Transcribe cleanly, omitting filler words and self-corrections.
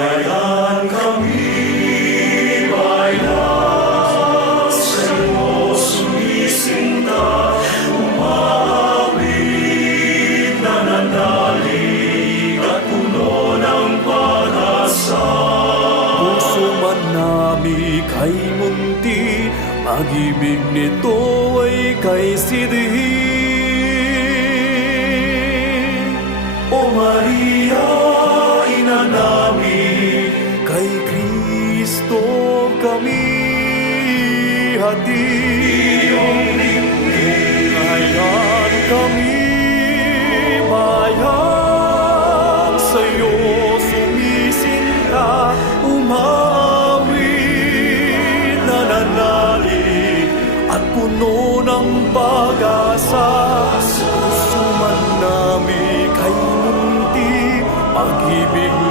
Bayan kami, bayan, sa'yo sumisinta, umawit, nananalig at puno ng pag-asa. Puso man nami kay munti, pag-ibig nito ay kay sidhi. O Maria, ina namin, Kay Kristo kami hati. Bayan kami, bayan, sa'yo sumisinta, umawit, nananalig at puno ng pag-asa. Puso man nami kay munti, pag-ibig nito